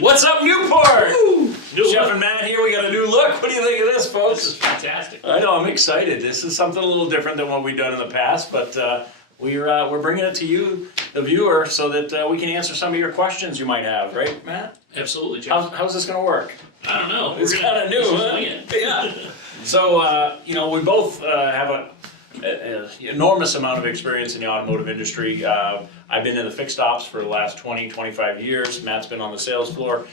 What's up, Newport? Woo! Jeff and Matt here. We got a new look. What do you think of this, folks? This is fantastic. I know. I'm excited. This is something a little different than what we've done in the past, but we're bringing it to you, the viewer, so that we can answer some of your questions you might have. Right, Matt? Absolutely, Jeff. How's this going to work? I don't know. It's kind of new, huh? Yeah. So we both have an enormous amount of experience in the automotive industry. I've been in the fixed ops for the last 20, 25 years. Matt's been on the sales floor.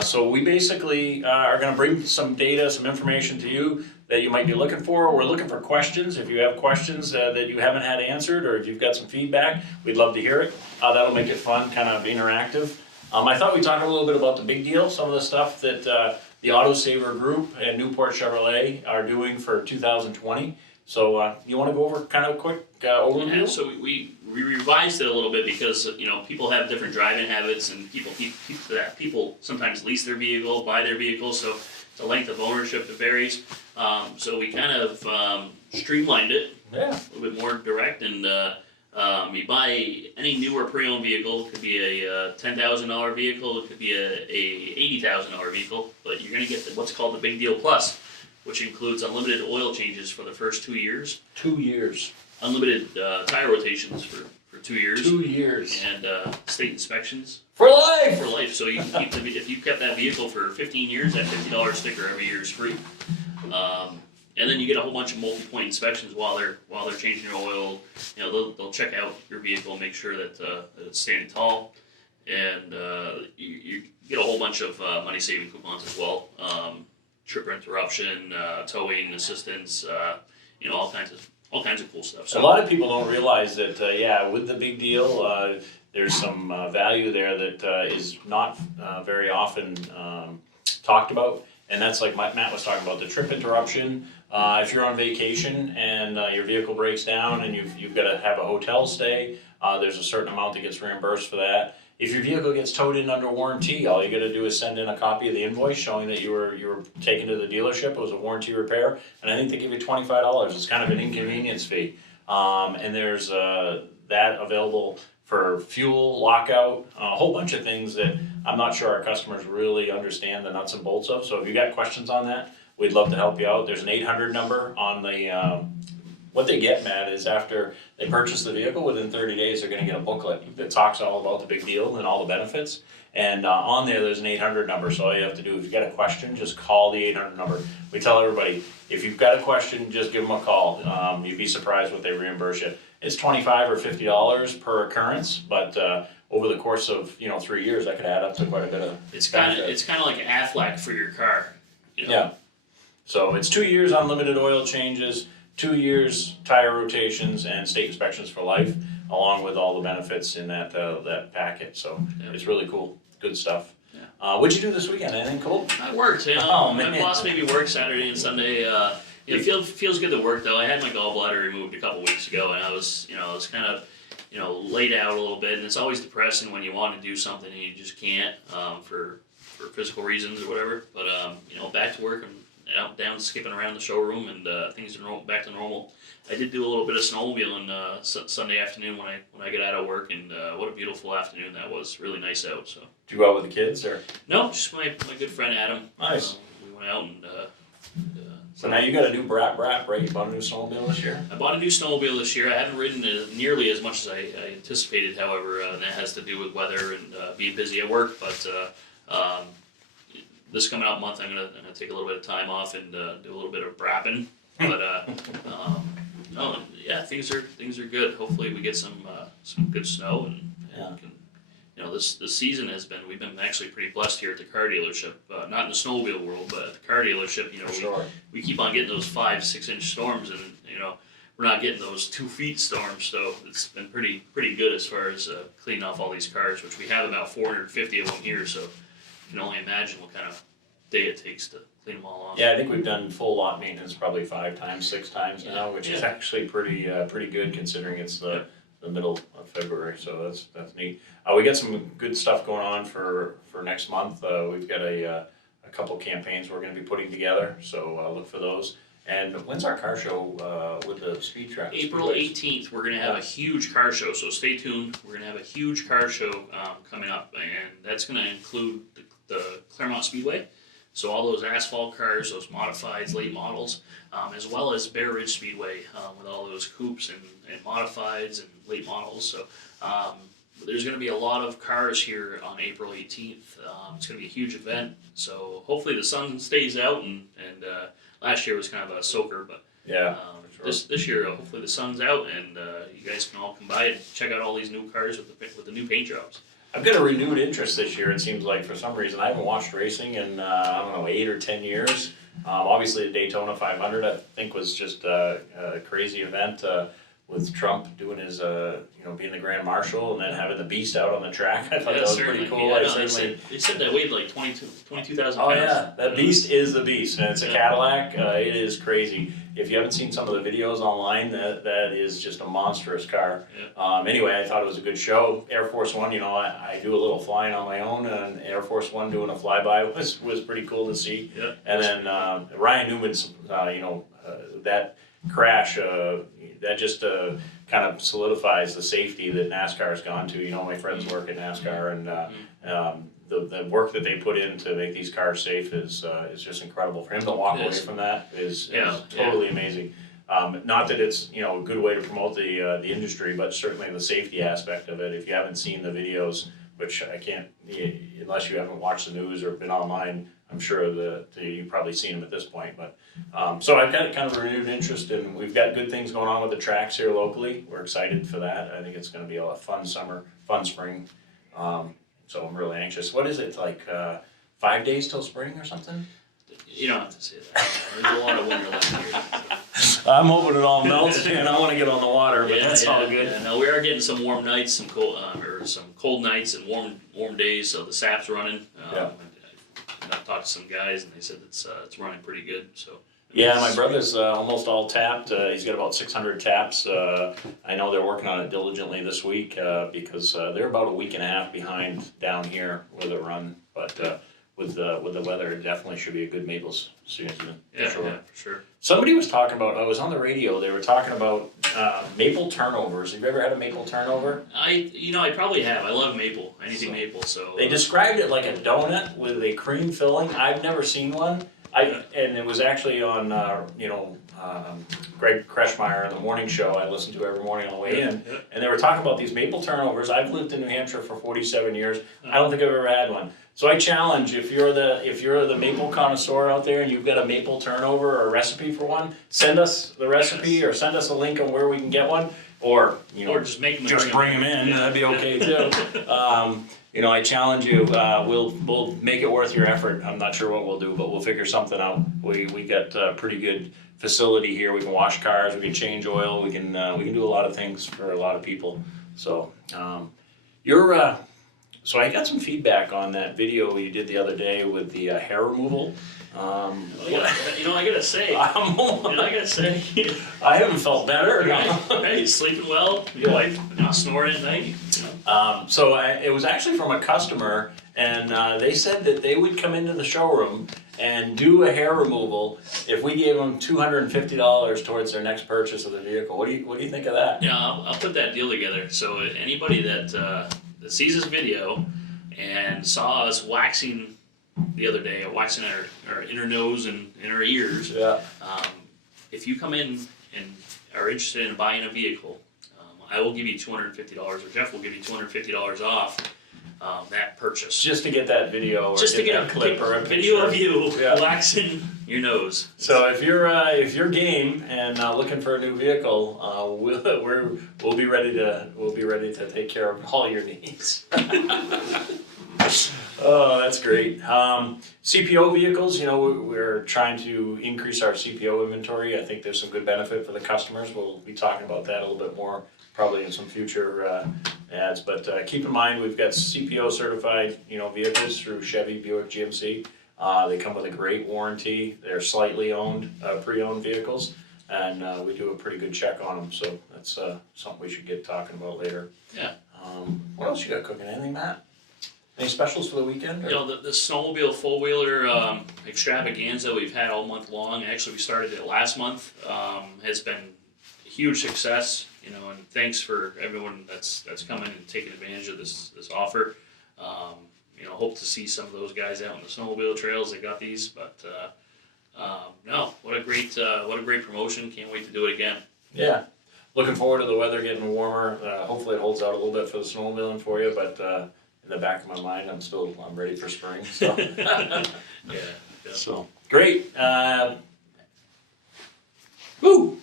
So we basically are going to bring some data, some information to you that you might be looking for. We're looking for questions. If you have questions that you haven't had answered, or if you've got some feedback, we'd love to hear it. That'll make it fun, kind of interactive. I thought we'd talk a little bit about the big deal, some of the stuff that the Autosaver Group and Newport Chevrolet are doing for 2020. So you want to go over kind of a quick overview? Yeah, so we revised it a little bit because people have different driving habits, and people sometimes lease their vehicle, buy their vehicle, so the length of ownership varies. So we kind of streamlined it, Yeah. a little bit more direct, and you buy any new or pre-owned vehicle. It could be a $10,000 vehicle, it could be a $80,000 vehicle, but you're going to get what's called the Big Deal Plus, which includes unlimited oil changes for the first 2 years. 2 years. Unlimited tire rotations for 2 years. 2 years. And state inspections For life! for life. So you can keep if you've kept that vehicle for 15 years, that $50 sticker every year is free. And then you get a whole bunch of multi-point inspections while they're changing your oil. They'll check out your vehicle and make sure that it's standing tall. And you get a whole bunch of money-saving coupons as well. Trip interruption, towing assistance, all kinds of cool stuff. So a lot of people don't realize that, with the big deal, there's some value there that is not very often talked about. And that's like Matt was talking about, the trip interruption. If you're on vacation and your vehicle breaks down and you've got to have a hotel stay, there's a certain amount that gets reimbursed for that. If your vehicle gets towed in under warranty, all you got to do is send in a copy of the invoice showing that you were taken to the dealership. It was a warranty repair, and I think they give you $25. It's kind of an inconvenience fee. And there's that available for fuel, lockout, a whole bunch of things that I'm not sure our customers really understand the nuts and bolts of. So if you got questions on that, we'd love to help you out. There's an 800 number on the. What they get, Matt, is after they purchase the vehicle, within 30 days, they're going to get a booklet that talks all about the big deal and all the benefits. And on there's an 800 number, so all you have to do, if you've got a question, just call the 800 number. We tell everybody, if you've got a question, just give them a call. You'd be surprised what they reimburse you. It's $25 or $50 per occurrence, but over the course of 3 years, that could add up to quite a bit of It's kind of like an Aflac for your car. Yeah. So it's 2 years unlimited oil changes, 2 years tire rotations, and state inspections for life, along with all the benefits in that packet. So It's really cool, good stuff. Yeah. What'd you do this weekend? Anything cool? I worked. Oh, man. My boss made me work Saturday and Sunday. It feels good to work though. I had my gallbladder removed a couple weeks ago, and I was kind of laid out a little bit, and it's always depressing when you want to do something and you just can't for physical reasons or whatever. But back to work and out down skipping around the showroom, and things are back to normal. I did do a little bit of snowmobiling Sunday afternoon when I get out of work, and what a beautiful afternoon that was. Really nice out. So. Did you go out with the kids or? No, just my good friend Adam. Nice. We went out and. So now you got a new brat, right? You bought a new snowmobile this year? I bought a new snowmobile this year. I haven't ridden it nearly as much as I anticipated, however, and that has to do with weather and being busy at work. But this coming out month, I'm gonna take a little bit of time off and do a little bit of brapping. But things are good. Hopefully we get some good snow and this season we've been actually pretty blessed here at the car dealership. Not in the snowmobile world, but at the car dealership, Sure. we keep on getting those 5-6 inch storms, and we're not getting those 2 feet storms. So it's been pretty good as far as cleaning off all these cars, which we have about 450 of them here. So you can only imagine what kind of day it takes to clean them all off. Yeah, I think we've done full lot maintenance probably 5 times, 6 times now, which is actually pretty good considering it's the middle of February. So that's neat. We got some good stuff going on for next month. We've got a couple campaigns we're going to be putting together, so look for those. And when's our car show with the speed track? April 18th, we're going to have a huge car show, so stay tuned. We're going to have a huge car show coming up, and that's going to include Daytona Speedway. So all those asphalt cars, those modifieds, late models, as well as Bear Ridge Speedway with all those coupes and modifieds and late models. So there's going to be a lot of cars here on April 18th. It's going to be a huge event. So hopefully the sun stays out, and last year was kind of a soaker, but Yeah. Sure. this year hopefully the sun's out, and you guys can all come by and check out all these new cars with the new paint jobs. I've got a renewed interest this year, it seems like, for some reason. I haven't watched racing in, I don't know, 8 or 10 years. Obviously, the Daytona 500, I think, was just a crazy event with Trump doing his, being the Grand Marshal and then having the Beast out on the track. I thought that was pretty cool. Yeah, no, they said that weighed like 22,000 Oh, pounds. yeah, that Beast is the Beast, and it's a Cadillac. It is crazy. If you haven't seen some of the videos online, that is just a monstrous car. Yeah. Anyway, I thought it was a good show. Air Force One, I do a little flying on my own, and Air Force One doing a flyby was pretty cool to see. Yeah. And then Ryan Newman's, that crash, that just kind of solidifies the safety that NASCAR's gone to. My friends work at NASCAR, and the work that they put in to make these cars safe is just incredible. For him to walk away from that is totally amazing. Not that it's a good way to promote the industry, but certainly the safety aspect of it. If you haven't seen the videos, which I can't, unless you haven't watched the news or been online, I'm sure that you've probably seen them at this point. But so I've got kind of a renewed interest, and we've got good things going on with the tracks here locally. We're excited for that. I think it's going to be a fun summer, fun spring. So I'm really anxious. What is it, like 5 days till spring or something? You don't have to say that. There's a lot of winter left here. I'm hoping it all melts, and I want to get on the water, but that's all good. Yeah, no, we are getting some warm nights, some cold nights and warm days. So the sap's running. I've talked to some guys, and they said it's running pretty good. So. Yeah, my brother's almost all tapped. He's got about 600 taps. I know they're working on it diligently this week because they're about a week and a half behind down here with a run. But with the weather, it definitely should be a good Maples season. Yeah, for sure. Somebody was talking about, I was on the radio, they were talking about maple turnovers. Have you ever had a maple turnover? I probably have. I love maple, anything maple. So they described it like a donut with a cream filling. I've never seen one. And it was actually on, Greg Kreschmeyer in the morning show I listened to every morning on the way in, and they were talking about these maple turnovers. I've lived in New Hampshire for 47 years. I don't think I've ever had one. So I challenge, if you're the maple connoisseur out there and you've got a maple turnover or a recipe for one, send us the recipe or send us a link on where we can get one, or just make them just bring them in. That'd be okay too. I challenge you. We'll make it worth your effort. I'm not sure what we'll do, but we'll figure something out. We got a pretty good facility here. We can wash cars. We can change oil. We can do a lot of things for a lot of people. So so I got some feedback on that video you did the other day with the hair removal. I gotta say, I haven't felt better. Hey, sleeping well. Your wife not snoring at night. So it was actually from a customer, and they said that they would come into the showroom and do a hair removal if we gave them $250 towards their next purchase of the vehicle. What do you think of that? Yeah, I'll put that deal together. So anybody that sees this video and saw us waxing the other day, waxing our inner nose and our ears. Yeah. If you come in and are interested in buying a vehicle, I will give you $250, or Jeff will give you $250 off that purchase. Just to get that video, or just to get a clip or a video of you waxing your nose. So if you're game and looking for a new vehicle, we'll be ready to take care of all your needs. Oh, that's great. CPO vehicles, we're trying to increase our CPO inventory. I think there's some good benefit for the customers. We'll be talking about that a little bit more probably in some future ads. But keep in mind, we've got CPO certified, vehicles through Chevy, Buick, GMC. They come with a great warranty. They're slightly owned, pre-owned vehicles, and we do a pretty good check on them. So that's something we should get talking about later. Yeah. What else you got cooking? Anything, Matt? Any specials for the weekend? The snowmobile four-wheeler extravaganza we've had all month long. Actually, we started it last month. Has been a huge success, and thanks for everyone that's coming and taking advantage of this offer. hope to see some of those guys out on the snowmobile trails that got these. But no, what a great promotion! Can't wait to do it again. Yeah, looking forward to the weather getting warmer. Hopefully it holds out a little bit for the snowmobiling for you, but in the back of my mind, I'm ready for spring. So, Yeah. so great. Woo!